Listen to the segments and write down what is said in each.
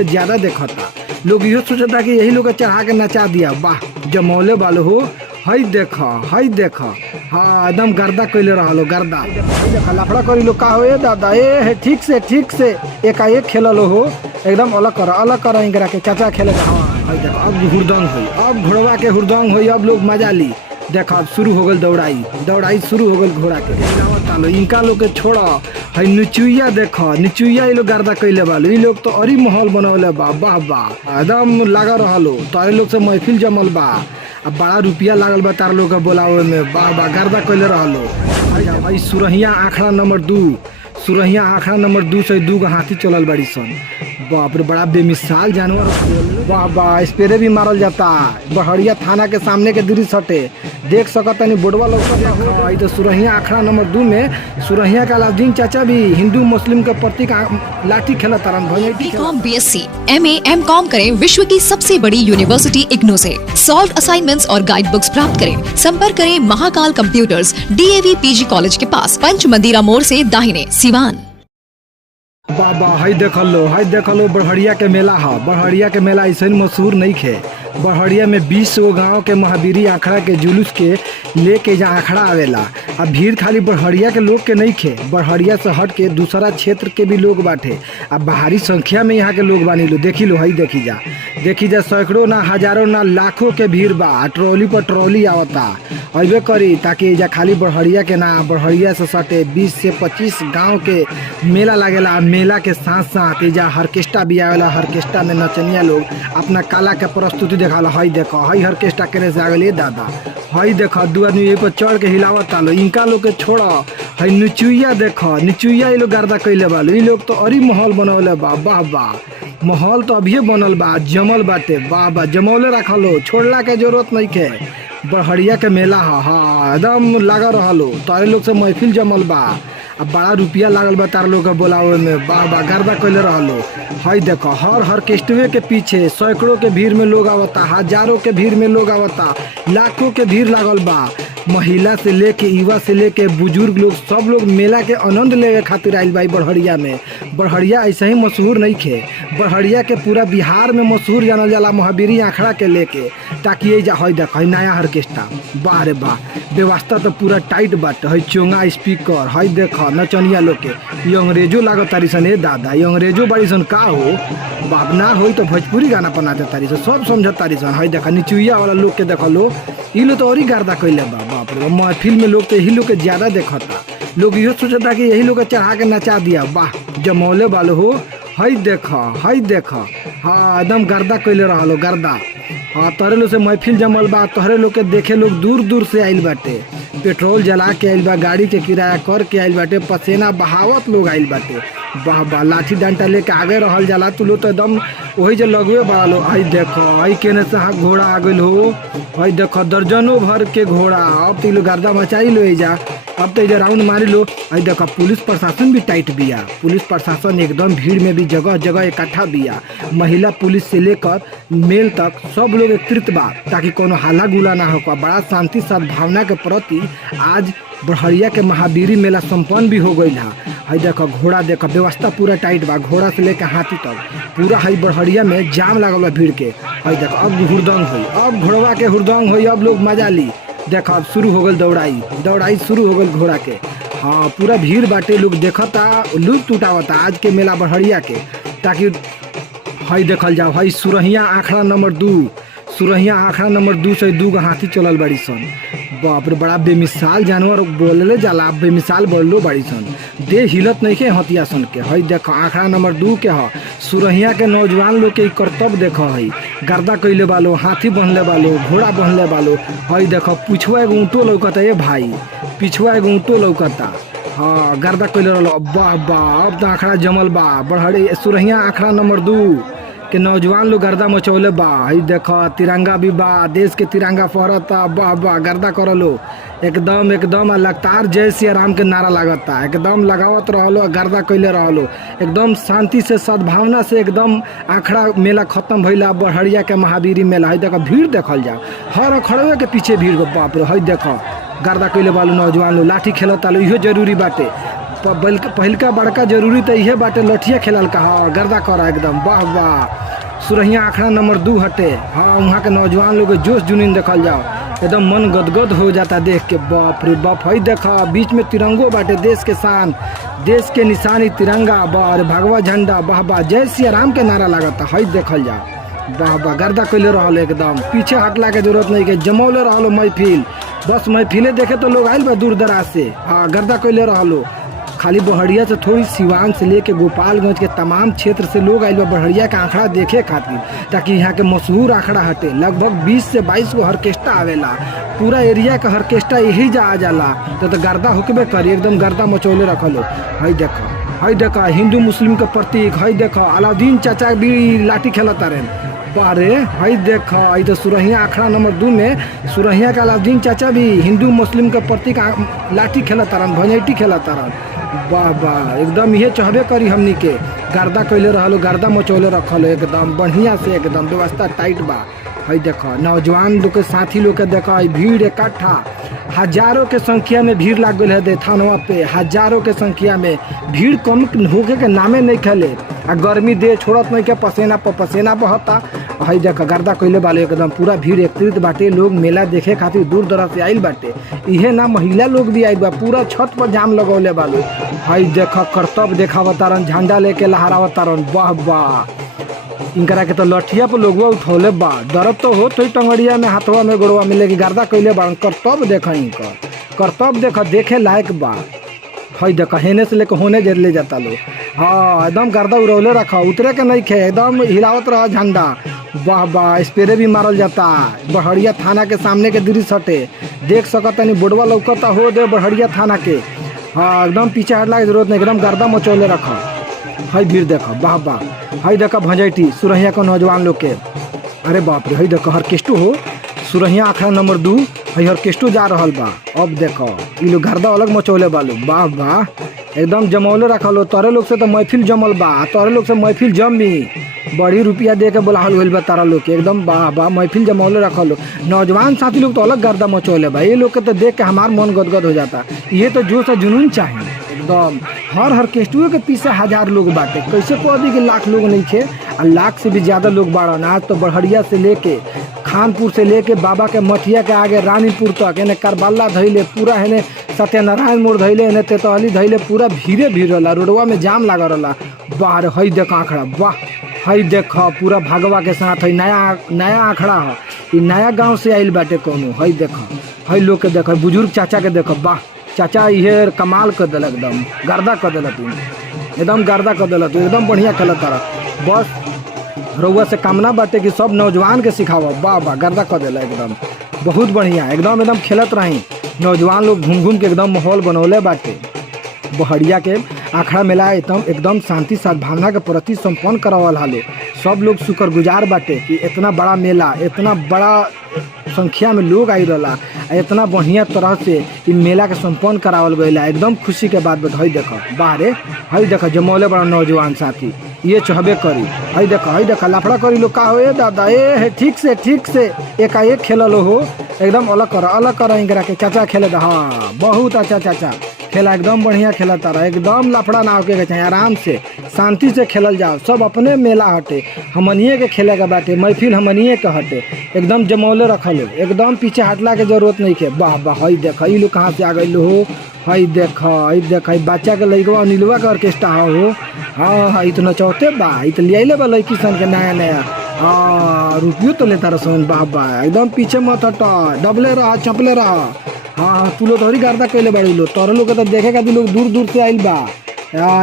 के ज्यादा देखता। लोग यो सोचता कि यही लोग के चढ़ा के नचा दिया। वाह जमौले वालो हो, हई देख हाँ एकदम गर्दा कैले रहो गर्दा। लफड़ा करी लो का हो ए दादा ए ठीक से एकाएक खेल लो हो एकदम अलग कर इनकरा के चाचा खेले। हाँ हई देख अब हुरदंग हुई, अब घोड़वा के हुरदंग हुई, अब लोग मजा ली। देखा अब शुरू हो गई दौड़ाई शुरू हो गई घोड़ा के। इनका लोग के छोड़ा है निचुइया देखो, निचुइया ये लोग गर्दा कैले बालो। ये लोग तो अरी माहौल बनौले बा, वाह वाह एकदम लगा रहलो। तारे लोग से महफिल जमल बा, अब बड़ा रुपया लागल बा तार लोग के बोलावे में, वाह वाह गर्दा कैले रहलो। भाई सुरहिया आखड़ा नंबर 2 से 2 हाथी चलल बड़ी सन। बाप रे बड़ा बेमिसाल जानवर। वाह वाह स्प्रे भी मारल जाता। बहड़िया थाना के सामने के दृश्य हटे, देख सकता नहीं बोर्डवा लोग। तो सुरहिया आखड़ा नंबर 2 में सुरहिया का अलाउद्दीन चाचा भी हिंदू मुस्लिम के प्रतीक लाठी खेलत तारन। बीकॉम, बीएससी, एमए, एमकॉम करें विश्व की सबसे बड़ी यूनिवर्सिटी इग्नू से। सॉल्व असाइनमेंट्स और गाइड बुक्स प्राप्त करें। संपर्क करें Mahakal computers, DAV PG college के पास, पंच मंदिरा मोड़ से दाहिने, सिवान। बाबा हई देख लो बड़हरिया के मेला है। बड़हरिया के मेला ऐसे मशहूर नहीं खे। बड़हरिया में 20 गो गाँव के महावीरी आखड़ा के जुलूस के लेके जहाँ आखड़ा आवेला। अब भीड़ खाली बड़हरिया के लोग के नहीं खे, बड़हरिया से हट के दूसरा क्षेत्र के भी लोग बाटे। अब बाहरी संख्या में यहाँ के लोग बानी लो। देखी जा सैकड़ों ना हजारों ना लाखों के भीड़ बा। ट्रॉली पर ट्रॉली आवता अबे करी, ताकि एजा खाली बड़हरिया के ना, बड़हरिया से सटे 20 से 25 गाँव के मेला लागेला। मेला के साथ साथ एजा ऑर्केस्ट्रा भी आवेला। ऑर्केस्ट्रा में नचनिया लोग अपना कला के प्रस्तुति देखा। हई देखो हई ऑर्केस्ट्रा केने से आगे दादा, हई देखो 2 आदमी यही पर चढ़ के हिलावत आलो। इनका लोग के छोड़ा हई निचुइया देखो, निचुइया ये लोग गर्दा कैले बालो। ये लोग तो अरी माहौल बनौले बा, वाह वाह माहौल तो अभी बनल बा, जमल बाटे, वाह वाह जमौले रखलो, छोड़ला के जरूरत नहीं के। बड़हरिया के मेला हाँ एकदम लगा रहलो। तारे लोग से महफिल जमल बा, अब बड़ा रुपया लागल बा तार लोग के बोलावे में, वाह वाह गर्दा कैले रहलो। हई देखो हर ऑर्केस्ट्रे के पीछे सैकड़ों के भीड़ में लोग आवता, हजारों के भीड़ में लोग आवता, लाखों के भीड़ लागल बा। महिला से लेके युवा से लेके बुजुर्ग लोग सब लोग मेला के आनंद लेवे खातिर आइल बा। बड़हरिया में बड़हरिया ऐसे ही मशहूर नहीं खे, बड़हरिया के पूरा बिहार में मशहूर जानल जाला महावीरी आखड़ा के लेके। ताकि ये जा हई देख हई नया ऑर्केस्ट्रा, वाह रे वाह व्यवस्था तो पूरा टाइट बाटे। हई चोंगा स्पीकर, हई देख नचनिया लोग के। ये अंग्रेजो लागत तारी सन ए दादा, ये अंग्रेजो बाड़ी सन का हो। बाप ना हो तो भोजपुरी गाना बनाते तारी सन, सब समझत तारी सन। हई देखा निचुइया वाला लोग के देख लो, ये लोग तो और ही गर्दा कैले बा। बाप रे महफिल में लोग तो यही लोग के ज्यादा देखता। लोग यो सोचता कि यही लोग के चढ़ा के नचा दिया। वाह जमौले वालो हो, हई देख हाँ एकदम गर्दा कैले रहो गर्दा। हाँ तोहरे लोग से महफिल जमल बा, तोहरे लोग के देखे लोग दूर दूर से आइल बाटे। पेट्रोल जला के आइल बा, गाड़ी के किराया कर के आइल बाटे, पसीना बहावत लोग आइल बाटे। वाह वाह लाठी डंडा लेके आगे रहल जाला। तू लोग तो एकदम वही जो लगवे बड़ा लो। हई देखो हई केने से हाँ घोड़ा आ गइल हो, हई देखो दर्जनों भर के घोड़ा। अब तो लोग गर्दा मचाई लो जा, अब तो इधर राउंड मारी लो। हई देखो पुलिस प्रशासन भी टाइट बिया, पुलिस प्रशासन एकदम भीड़ में भी जगह जगह इकट्ठा बिया। महिला पुलिस से लेकर मेल तक सब लोग एकत्रित बा, ताकि कोनो हल्ला गुला ना हो। बड़ा शांति सद्भावना के प्रति आज बड़हरिया के महावीरी मेला संपन्न भी हो गई है। हई देखो घोड़ा देखो व्यवस्था पूरा टाइट बा, घोड़ा से लेकर हाथी तक पूरा हई बड़हरिया में जाम लागल बा भीड़ के। हई देखो अब हुरदंग हुई, अब घोड़वा के हुरदंग हुई, अब लोग मजा ली। देखो अब शुरू हो गई दौड़ाई शुरू हो गई घोड़ा के। हाँ पूरा भीड़ बाटे, लोग देखता लुत्फ उठावता आज के मेला बड़हरिया के। ताकि हई देखल जाओ हई सुरहिया आखड़ा नंबर 2 से 2 हाथी चलल बड़ी सन। बाप रे बड़ा बेमिसाल जानवर बोलले जाला, बेमिसाल बोललो बड़ी सन। देह हिलत नहीं के हथिया सन के। हई देखो आखड़ा नंबर 2 के ह सुरहिया के नौजवान लोग के कर्तव्य देखो। हई गर्दा कैले बालो, हाथी बंधले बालो, घोड़ा बंधले बालो। हई देखो पिछुआ एगो ऊँटो लौकता है भाई, पिछुआ एगो ऊँटो लौकता। हाँ गर्दा कैले रहलो। वाह वाह अब तो आखड़ा जमल बा। बड़हरी सुरहिया आखड़ा नंबर 2 के नौजवान लोग गर्दा मचौले बा। हई देखो तिरंगा भी बा, देश के तिरंगा फहरता। वाह वाह गर्दा करलो एकदम लगातार जय श्री राम के नारा लागता, एकदम लगावत रहलो, गर्दा कैले रहलो एकदम शांति से सद्भावना से। एकदम आखड़ा मेला खत्म भइला बड़हरिया के महावीरी मेला। हई देखो भीड़ देखल जाओ, हर अखड़वे के पीछे भीड़। बाप रे हई देखो गर्दा कैले बालू नौजवान लोग लाठी खेलता लो, इहो जरूरी बाटे। पहिलका बड़का जरूरी तो इहे बाटे लठिया खेलल का। हाँ गर्दा करा एकदम वाह वाह। सुरहिया आखड़ा नंबर 2 हटे। हाँ वहाँ के नौजवान लोग के जोश जुनून देखल जाओ, एकदम मन गदगद हो जाता देख के। बाप रे बाप। हई देखा बीच में तिरंगो बाटे, देश के शान, देश के निशानी तिरंगा। बार भगवा झंडा वाह वाह, जय सिया राम के नारा लागता। हई देखल जाओ वाह वाह, गर्दा कैले रहल एकदम, पीछे हटला के जरूरत नहीं के, जमौले रहलो महफिल। बस महफिले देखे तो लोग आयल बा दूर दराज से। हाँ गर्दा कैले रहलो। खाली बहड़िया से थोड़ी, सिवान से लेके गोपालगंज के तमाम क्षेत्र से लोग आयल बा बहड़िया का आंकड़ा देखे खातिर, ताकि यहाँ के मशहूर आंकड़ा हटे। लगभग 20 से 22 गो ऑर्केस्ट्रा आवेला, पूरा एरिया का ऑर्केस्ट्रा यही जा आ जाला। तो गर्दा होकबे करी, एकदम गर्दा मचौले रखलो। हई देखो, हई देखा हिंदू मुस्लिम के प्रतीक। हई देखो अलाउद्दीन चाचा भी लाठी खेलता रहे। बारे हई देखा, हई तो सुरहिया आखड़ा नंबर 2 में सुरहिया का अलाउद्दीन चाचा भी हिंदू मुस्लिम के प्रतीक लाठी खेलता रहे, भंजैटी खेलता रहे। वाह वाह, एकदम ये चाहबे करी हमनी के। गर्दा कैले रहलो, गर्दा मचौले रखल एकदम बढ़िया से, एकदम व्यवस्था टाइट बा। हई देखो नौजवान लोग के साथी लोग के देखो, भीड़ इकट्ठा, हजारों के संख्या में भीड़ लाग गई है थानवा पे। हजारों के संख्या में भीड़ कम होके के नामे नहीं खेले। आ गर्मी दे छोड़त नहीं के, पसेना पर पसेना बहता। हई देखा गर्दा कैले वाले एकदम पूरा भीड़ एकत्रित बाटे। लोग मेला देखे खातिर दूर दराज से आइल बाटे। इहे ना महिला लोग भी आइल बा, पूरा छत पर जाम लगौले वाले। हई देखा करतब देखावतारन, झंडा लेके लहरावतारन। वाह वाह, इनकरा के तो लठिया पर लोगवा उठौले बा। दर्द तो हो तो टंगड़िया में, हाथवा में, गोड़वा में, लेके गर्दा कैले बा। करतब देखा, इनकर करतब देखा, देखे लायक बा। हई देखा हेने से लेके होने जर ले जाता लोग। हाँ एकदम गर्दा उड़ौले रखा, उतरे के नहीं खे, एकदम हिलावत रहा झंडा। वाह वाह, स्प्रे भी मारल जाता। बहड़िया थाना के सामने के दृश्य हटे, देख सकता नहीं बोर्डवा लौकता हो दे बहड़िया थाना के। हाँ एकदम पीछे हटला की जरूरत नहीं, एकदम गर्दा मचौले रखा। हई भीड़ देखा वाह वाह। हई देखा भंजैटी सुरहिया के नौजवान लोग के। अरे बाप रे, हई देखा ऑर्केस्ट्रा हो सुरहिया आखड़ा नंबर 2। हई ऑर्केस्ट्रा जा रहल बा। अब देखो ये लोग गर्दा अलग मचौले बालू। वाह वाह, एकदम जमौले रखलो। तोरे लोग से तो महफिल जमल बा, तोरे लोग से महफिल जमी। बड़ी रुपया दे के बोलाहल गइल बा तारा लोग के। एकदम वाह वाह, महफिल जमौले रखलो। नौजवान साथी लोग तो अलग गर्दा मचौले बा। ये लोग के तो देख के हमार मन गदगद हो जाता। ये तो जोश और जुनून चाहिए एकदम। हर ऑर्केस्ट्रा के पीछे हजार लोग बाटे। कैसे कह दी कि लाख लोग नहीं थे, और लाख से भी ज्यादा लोग बाड़न। आज तो बड़हरिया से लेके खानपुर से लेके बाबा के मठिया के आगे रानीपुर तक, एने करबल्ला धैले पूरा, हेने सत्यनारायण मोड़ धैले, एने तेतहली धैले, पूरा भीड़े भीड़ रहा। रोडवा में जाम लगा रहा। बाहर हई देखा आंकड़ा, वाह। हई देखा पूरा भागवा के साथ है, नया आंकड़ा है। ये नया गांव से आइल बाटे कोनो। हई देखा, हई लोग के देखा, बुजुर्ग चाचा के देखा। वाह चाचा ये कमाल कर दिल, एकदम गर्दा कर दिल तू, एकदम गर्दा कर दिल तू, एकदम बढ़िया खेल तारा। बस रउआ से कामना बाटे कि सब नौजवान के सिखावा। वाह वाह, गर्दा कर दिला एकदम, बहुत बढ़िया, एकदम एकदम खेलत रही। नौजवान लोग घूम घूम के एकदम माहौल बनौले बाटे। बहड़िया के आखड़ा मेला एकदम शांति सद्भावना के प्रति संपन्न करावल हालो। सब लोग शुक्रगुजार बाटे कि इतना बड़ा मेला, इतना बड़ा संख्या में लोग आई रहा, इतना बढ़िया तरह से इ मेला के संपन्न करावल गईला। एकदम खुशी के बात बता। हई देखो बाहरे, हई देखो जमौले बड़ा नौजवान साथी, ये चाहबे करी। हई देखो लफड़ा करी लोग का हो दादा, ए ठीक से एकाएक खेललो हो। एकदम अलग कर इनकरा के। चाचा खेले दा, हाँ बहुत अच्छा चाचा खेला, एकदम बढ़िया खेला तारा। एकदम लफड़ा ना होके चाहिए, आराम से शांति से खेलल जाओ। सब अपने मेला हटे, हमनिए के खेले के बाटे, महफिल हमनिए के हटे। एकदम जमौले रखल हो, एकदम पीछे हटला के जरूरत नहीं के। वाह वाह, हई देख ई लोग कहाँ से आ गए हो। हई देख बच्चा के लइकवा नीलवा के ऑर्केस्ट्रा हो। हाँ ई तो नचौते बा, ई तो लियाइले बा लड़की सन के नया। हाँ रुपयो तो लेता रसन। वाह वाह, एकदम पीछे मत हटा, डबले रहा, चपले रहा। हाँ तू लोग तोहरी गर्दा कैले बड़ी लोग, तोरे लोग के तो देखे का लोग दूर दूर से आइल बा।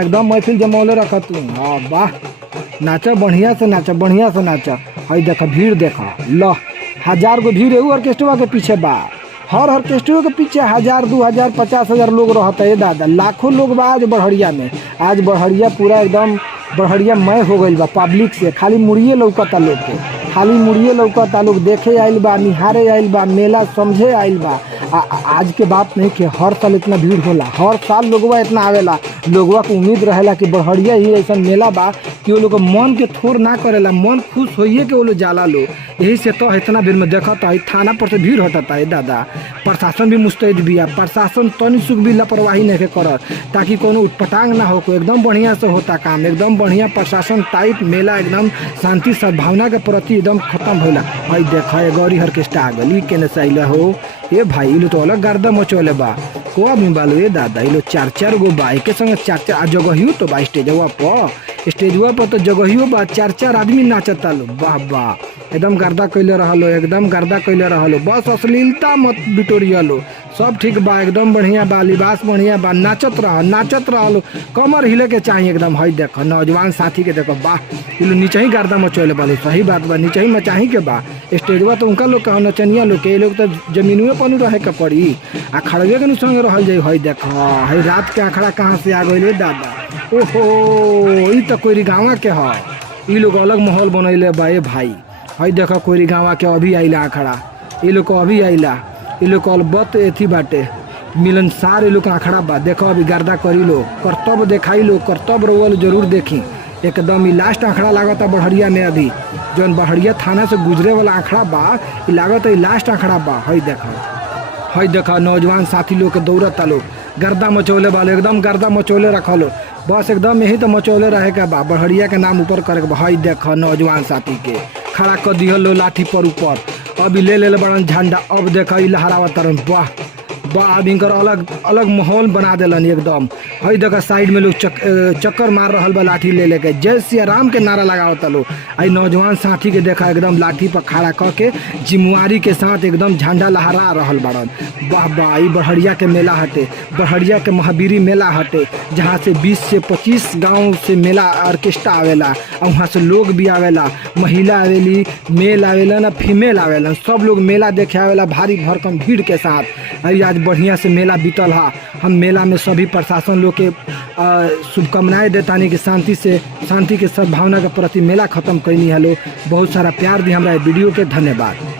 एकदम महफिल जमौले रख तू। हाँ वाह, नाचा बढ़िया से नाचा। हई देखा भीड़ देखा, ल हजार गो भीड़ एहू ऑर्केस्ट्रा के पीछे बा। हर ऑर्केस्ट्रा के पीछे 1000, 2000, 50,000 लोग रहता है दादा। लाखों लोग बा आज बड़हरिया में। आज बड़हरिया पूरा एकदम बड़हरिया मय हो गई बा पब्लिक से, खाली मुड़िए लौकता लोग के। खाली मुड़िए लौकता, लोग देखे आइल बा, निहारे आइल बा, मेला समझे आइल बा। आज के बात नहीं कि हर साल इतना भीड़ होला, हर साल लोगवा इतना आवेला। लोगवा को उम्मीद रहेला कि बड़हरिया ही ऐसा मेला बा कि वो लोग मन के थोर ना करेला, मन खुश होइए के वो लोग जाला लो। यही से तो इतना भीड़ में देखता है थाना पर से भीड़ हटता है दादा। प्रशासन भी मुस्तैद बिया, प्रशासन तनी सुख भी लापरवाही नहीं करत ताकि कोनो उटपटांग ना हो। एकदम बढ़िया से होता काम, एकदम बढ़िया प्रशासन टाइट, मेला एकदम शांति सद्भावना के प्रति एकदम खत्म होला। भाई देखा गौरी ऑर्केस्ट्रा आ गई केने से अइला हो। ये भाई इलो तो अलग गर्दा मचोले बा को आदमी बालो ये दादा। इलो 4-4 गो बा एके संगे 4-4 जगहियो तो बा स्टेजवा पर तो जगहियो बा 4-4 आदमी नाचता लो। वाह वाह एकदम गर्दा कइले रहलो, एकदम गर्दा कइले रहलो। बस अश्लीलता मत बिटोरिया लो, सब ठीक बा, एकदम बढ़िया बा, लिबास बढ़िया बा, नाचत रहलो, कमर हिले के चाहिए एकदम। हई देखो नौजवान साथी के देखो, वाह इलो नीचे ही गर्दा मचोले बालो। सही बात बा, नीचे ही मचाही के बा। स्टेजवा तो उनका लोग नचनिया लोग के, लोग तो जमीनुए पर रहे के पड़ी आ खड़वे के संग रहल जाई। हई देखो हई रात के आखड़ा कहाँ से आ गइले दादा। ओहो ई तो कोई गाँव के ह, ई लोग अलग माहौल बनैले बा। ए भाई हई देखो कोई गाँव के अभी आइला आखड़ा, ये लोग को अभी आइला, ये लोग अलबत एथी बाटे मिलनसार, ये लोग आखड़ा बा। देखो अभी गर्दा करी लो, कर्तव्य देखाई लो, कर्तव्य रोल जरूर देखी। एकदम लास्ट आंकड़ा लागता बड़हरिया में, अभी जौन बड़हरिया थाना से गुजरे वाला आंकड़ा बा लागत लास्ट आंकड़ा बा। हई देखा नौजवान साथी लोग के दौड़ता लोग, गर्दा मचौले वाले एकदम गर्दा मचौले रखलो। बस एकदम यही तो मचौले रहे के बा, बड़हरिया के नाम ऊपर करे के बा। हई देखा नौजवान साथी के खड़ा कर दिहल लो लाठी पर ऊपर, अभी ले बड़न झंडा। अब देखा लहरावा तरन, वाह वाह अब इनकर अलग अलग माहौल बना दिलन एकदम। हई देखा साइड में लोग चक्कर मार रहा बा लाठी ले लेके, जय सिया राम के नारा लगावता लो। आई नौजवान साथी के देखा एकदम लाठी पर खड़ा करके जिम्मेवारी के साथ एकदम झंडा लहरा रहल बड़न। वाह वाह ई बड़हरिया के मेला हटे, बड़हरिया के महावीरी मेला हटे, जहाँ से 20 से 25 गाँव से मेला ऑर्केस्ट्रा आवेला और वहाँ से लोग भी आवेला, महिला आवेली, मेल आवेला ना फीमेल आवेला, सब लोग मेला देखे आवेला भारी भरकम भीड़ के साथ। आज बढ़िया से मेला बीतल हा। हम मेला में सभी प्रशासन लोग के शुभकामनाएं देतानी कि शांति के सद्भावना के प्रति मेला खत्म कैनी है। लोग बहुत सारा प्यार दी हमरा वीडियो के, धन्यवाद।